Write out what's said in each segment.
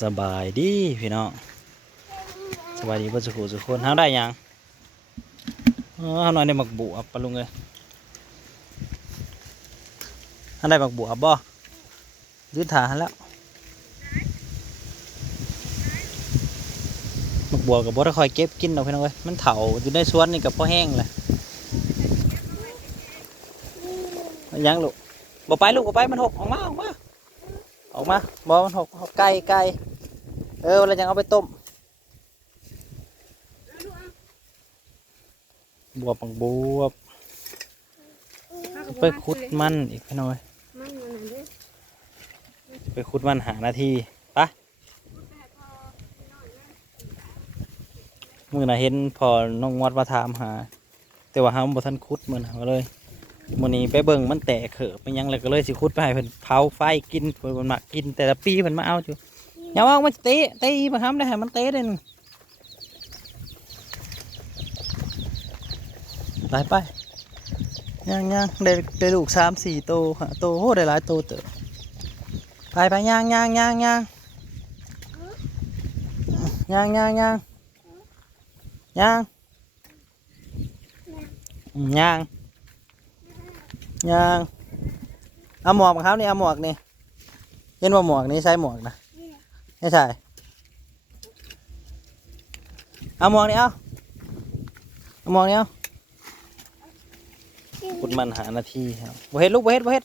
สบายดีพี่น้องสบายดีพ่อสุขุสุขคนหาได้ยังอ๋อหาหน่อยได้หมักบัวปะลุงเลยหาได้หมักบัวบ่ยืดถานแล้วหมักบัวกับบ่ได้คอยเก็บกินดอกพี่น้องเอ้ยมันเถาอยู่ในสวนนี่กับพ่อแห้งเลยยังลูกบ่ไปลูกบ่ไปมันหกออกมาออกมา ออกมาบอมันหกหกไก่ไก่เออเราจะเอาไปต้มบวบบังบวบไปขุดมันอีกพี่น้อยไปขุดมันหานาทีปะมือน่ะเห็นพอน้องงวดมาถามหา แต่ว่าห้ามบ่ทันขุดมือน่ะก็เลย มื้อนี้ไปเบิ่งมันแตกเขอะไปยังแล้วก็เลยสิขุดไปให้เพิ่นเผาไฟกินเพิ่นมันมากินแต่ละปีเพิ่นมาเอาอยู่อย่าว่ามันเตะเตะมาทำได้ให้มันเตะได้นึงไปไปย่างย่างได้ได้ลูกสามสี่โตโตโหได้หลายโตเตอะไปไปย่างย่างย่างย่างย่างย่างย่างย่างย่าง ยางเอาหมวกมาครับนี่เอาหมวกนี่เห็นว่าหมวกนี่ใช้หมวกนะไม่ใช่เอาหมวกนี่เอาเอาหมวกนี่เอาขุดมันหานาทีครับบ่เฮ็ดลูกบ่เฮ็ดบ่เฮ็ด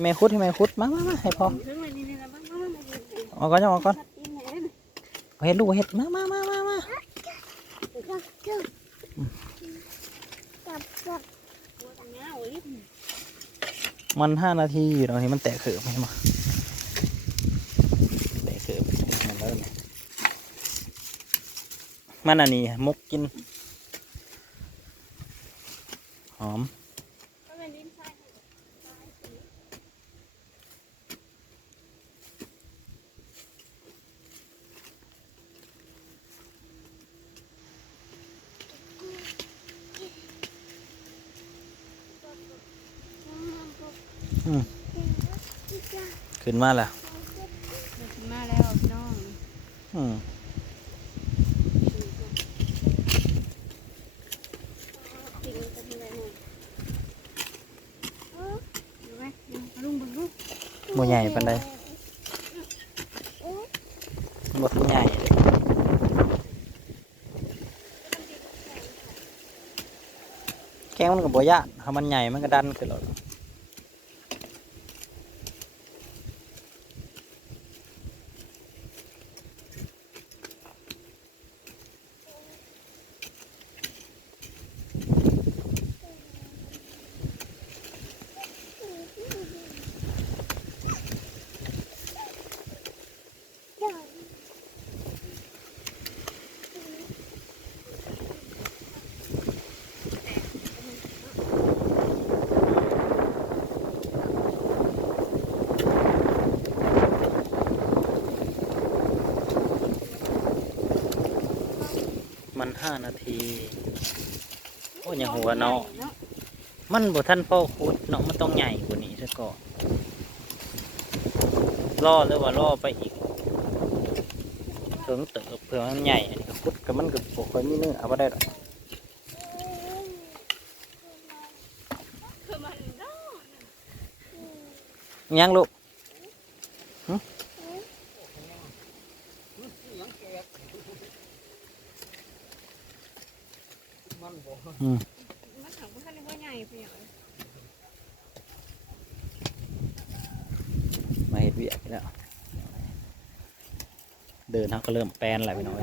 แม่คุดให้แม่คุดมามามาให้พอเพิ่งมานี่นี่นะบ้างบ้างมานี่นี่เอาก่อนเอาก่อนตัดอินแหนบ่เฮ็ดลูกบ่เฮ็ดมามามามามา จับจับจับจับหัวตรงเนี้ยโอ้ย มันห้านาทีอยู่ตรงนี้มันแตกเขือบไหมมาแตกเขือบมันแล้วเนี่ยมันอันนี้มกกิน หอม ก็เป็นลิ้นไส้ ขึ้นมาแล้วมาแล้วพี่น้องอืมจริงจะเป็นอะไรเนี่ยดูไหมลุงบึงลุงบ่ใหญ่ปานใดบ่ทันใหญ่เลยแกงมันก็บ่ยากถ้ามันใหญ่มันก็ดันขึ้นแล้ว มั นานาทีโอ้ยังหัวเนาะมันบ่ทันพ่อขุดเนาะมันต้องใหญ่กว่านี้ซะก่อนล่อหรือว่าล่อไปอีกเพิ่งเติบเผื่อมันใหญ่อันนี้ก็ขุดกับมันก็บ่ค่อยมีเนื้อเอาบ่ได้หรอกยังลูก อืมมันถังมันคันว่าใหญ่เพียงมาเห็ดเวียกแล้ว เดินเขาก็เริ่มแปลนแล้วพี่น้อย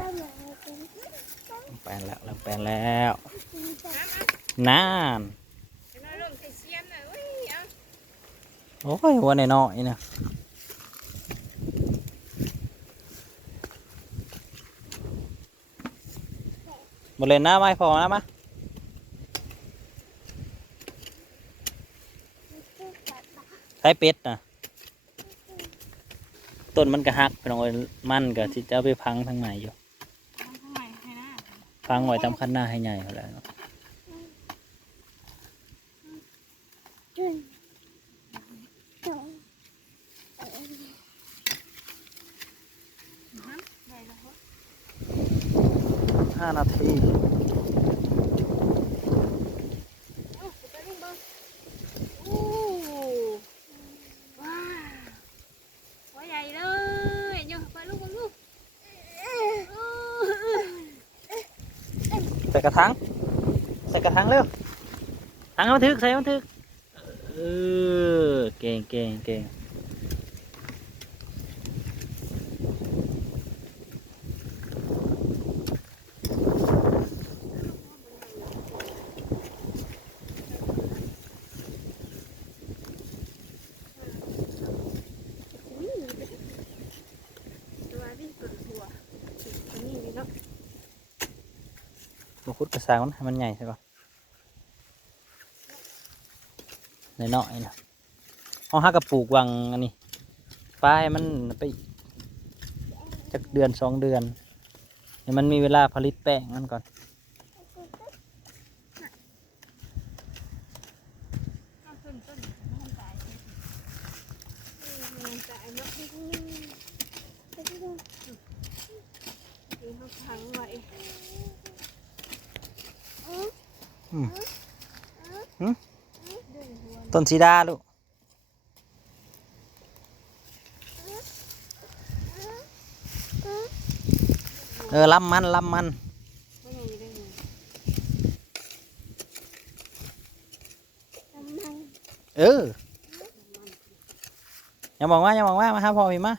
แปลนแล้วเริ่มแปลนแล้วนานโอ้ยวันไหนน้อยเนี่ยมดเลยนะไม่พอนะมายเป็ดนะต้นมันก็หักพี่น้องเอ้ยมันก็ที่จะไปพังทางไหนอยู่ พังไว้ตามขั้นหน้าให้ใหญ่เขแล้วเนาะห้านาที กระถางใส่กระถางเร็วถังมันถึกใส่มันถึกเออเก่งเก่งเก่ง ตัวนี่ตัวหัวตัวนี้นี่เนาะ ตัวคุดกระซังมันให้มันใหญ่ใช่ก่อนในเนาะๆนะเอาห้ากระปลูกวังอันนี้ป้ายมันไปจักเดือนสองเดือนให้มันมีเวลาผลิตแป้งมันก่อนพังไว้ ต้นสีดาลูกเออลำมันลำมันเอออย่าบอกว่าอย่าบอกว่ามาหาพ่อพี่มา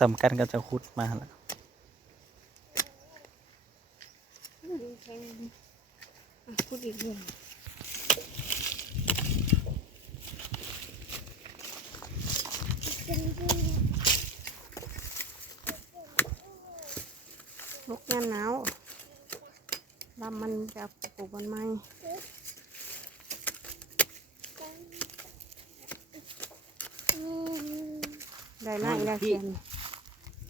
สำคัญก็จะขุดมาแล้วพูดอีกเรื่องนกแก้มหนาวลำมันจะปลูกบนไม้ได้ไล่ได้เขียน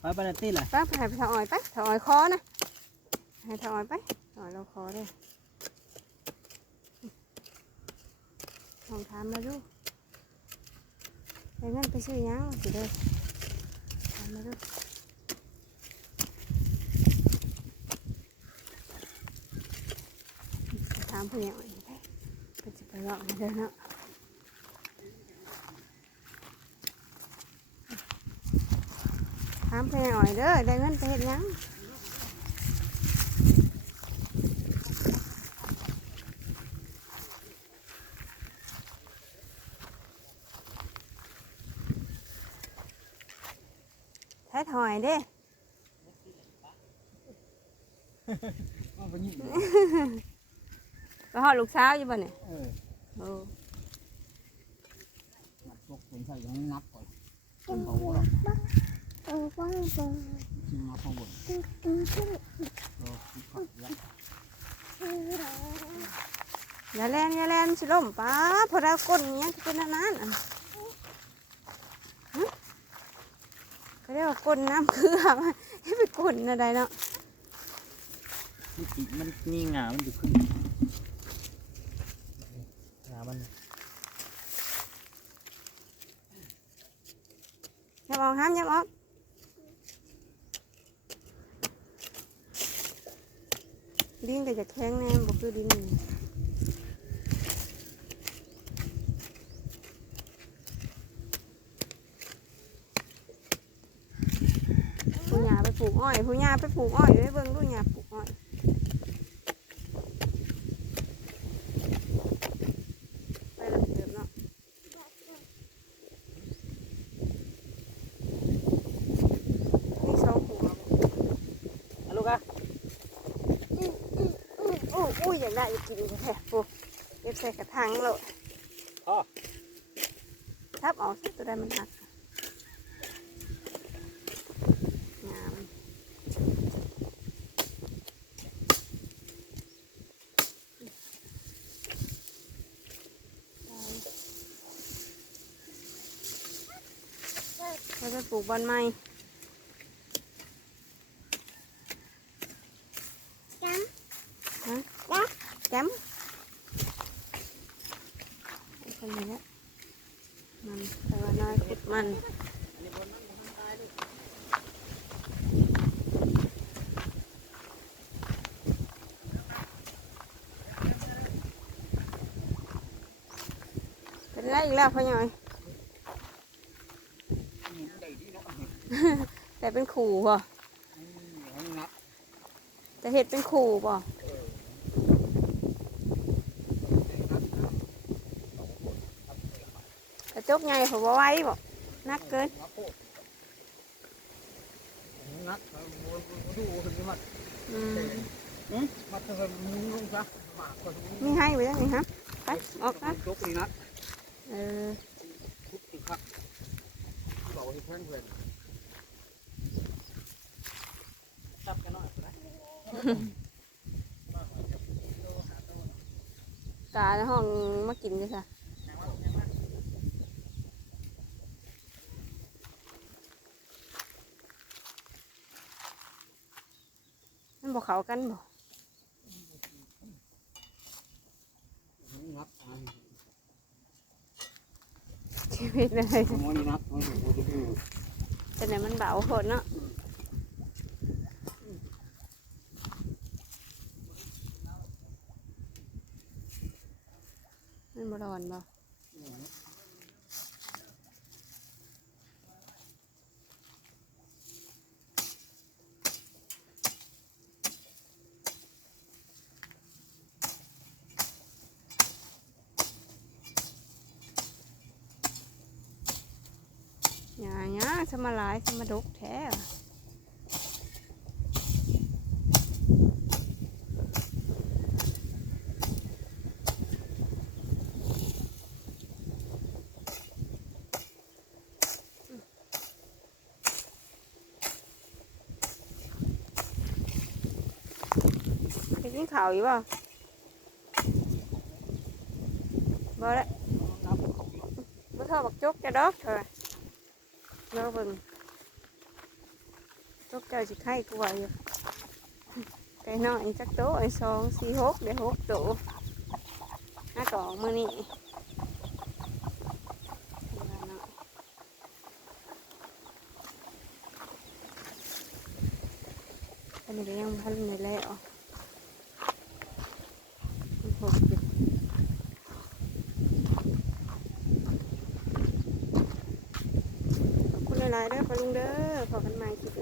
ไปปนัตี้แหละป้าไปห้ถอยไปถอยคอนะให้ถอยไปถอยเราคอได้ลองถามมาดูไปเงินไปซื้อยังสิเด้อถามมาดูถามผู้ใหญ่อ่อยไปจะไปรอมาเด้อเนาะถามผู้ ใหญ่อ่อยเด้อได้เงินไปเฮ็ดหยังใช้ถอยเด้ไปหอดลูกสาวอยู่บ่เนี่ยเออโอ้พวกผมใส่ยังนับก่อน Ờ, vâng, vâng. ชิมมาข้างบน Ừ, ừ, ừ. รอคิดก่อนล้วอย่าแลนอย่าแลนสิล่มป้าพอดาวก้นเนี้ยเป็นอันนั้นอะก็เรียกว่าก้นน้ำคืออะไรให้ไปก้นอะไรเนาะนี่ติมันนี่งามันอยู่ขึ้นงามันอย่าออกห้ามอย่าออก ดินก็จะแข็งแน่บ่คือดินผู้หญ้าไปปลูกอ้อยผู้หญ้าไปปลูกอ้อยไว้เบิ่งดูหญ้าปลูกอ้อย ใส่กระถางเลยทับออกสิตัวได้มันหักงามเราจะปลูกบอนไม้ ไอ้คนนี้แหละมันแต่ว่าน้อยขุดมันเป็นไรอีกแล้วพ่อหน่อยแต่เป็นขู่ป่ะจะเห็ดเป็นขู่ป่ะกระ จกไงผมว่าไว้บ่นักเกินนักดูถึงจะมาอืมมาเติมมุ้งลงซะหมากคนมีให้ไว้ยังไงครับไปออกนะยกนี่นัดเออทุกทีครับบอกให้แท่งเพื่อนจับกันหน่อยก็ได้ตาในห้องมากินจ้ะค่ะมันบอ กเขากันบ่นับชีวิตเลยขโมยนับมันอยู่ดูดูแต่ไหนมันเบาโหดเนาะมันบ่ร้อนบ่ อย่าอย่า สมาหลายสมาดุกแท้อะไปกินข้าวอยู่บ่บ่ละบ่เท่าบักจกจะดอกเถอะเราเบิ่งตกเจ้าสิไข่กลัวอยู่ไก่น้อยจักโตไอ้สองสี่หกเดี๋ยวหกโตห้ากล่องมือนี่อันนี้ก็ยังพันในแล้วมันหกอยู่ขอบคุณห ลายเด้อปะลุงเด้อพอกันใหม่คลิป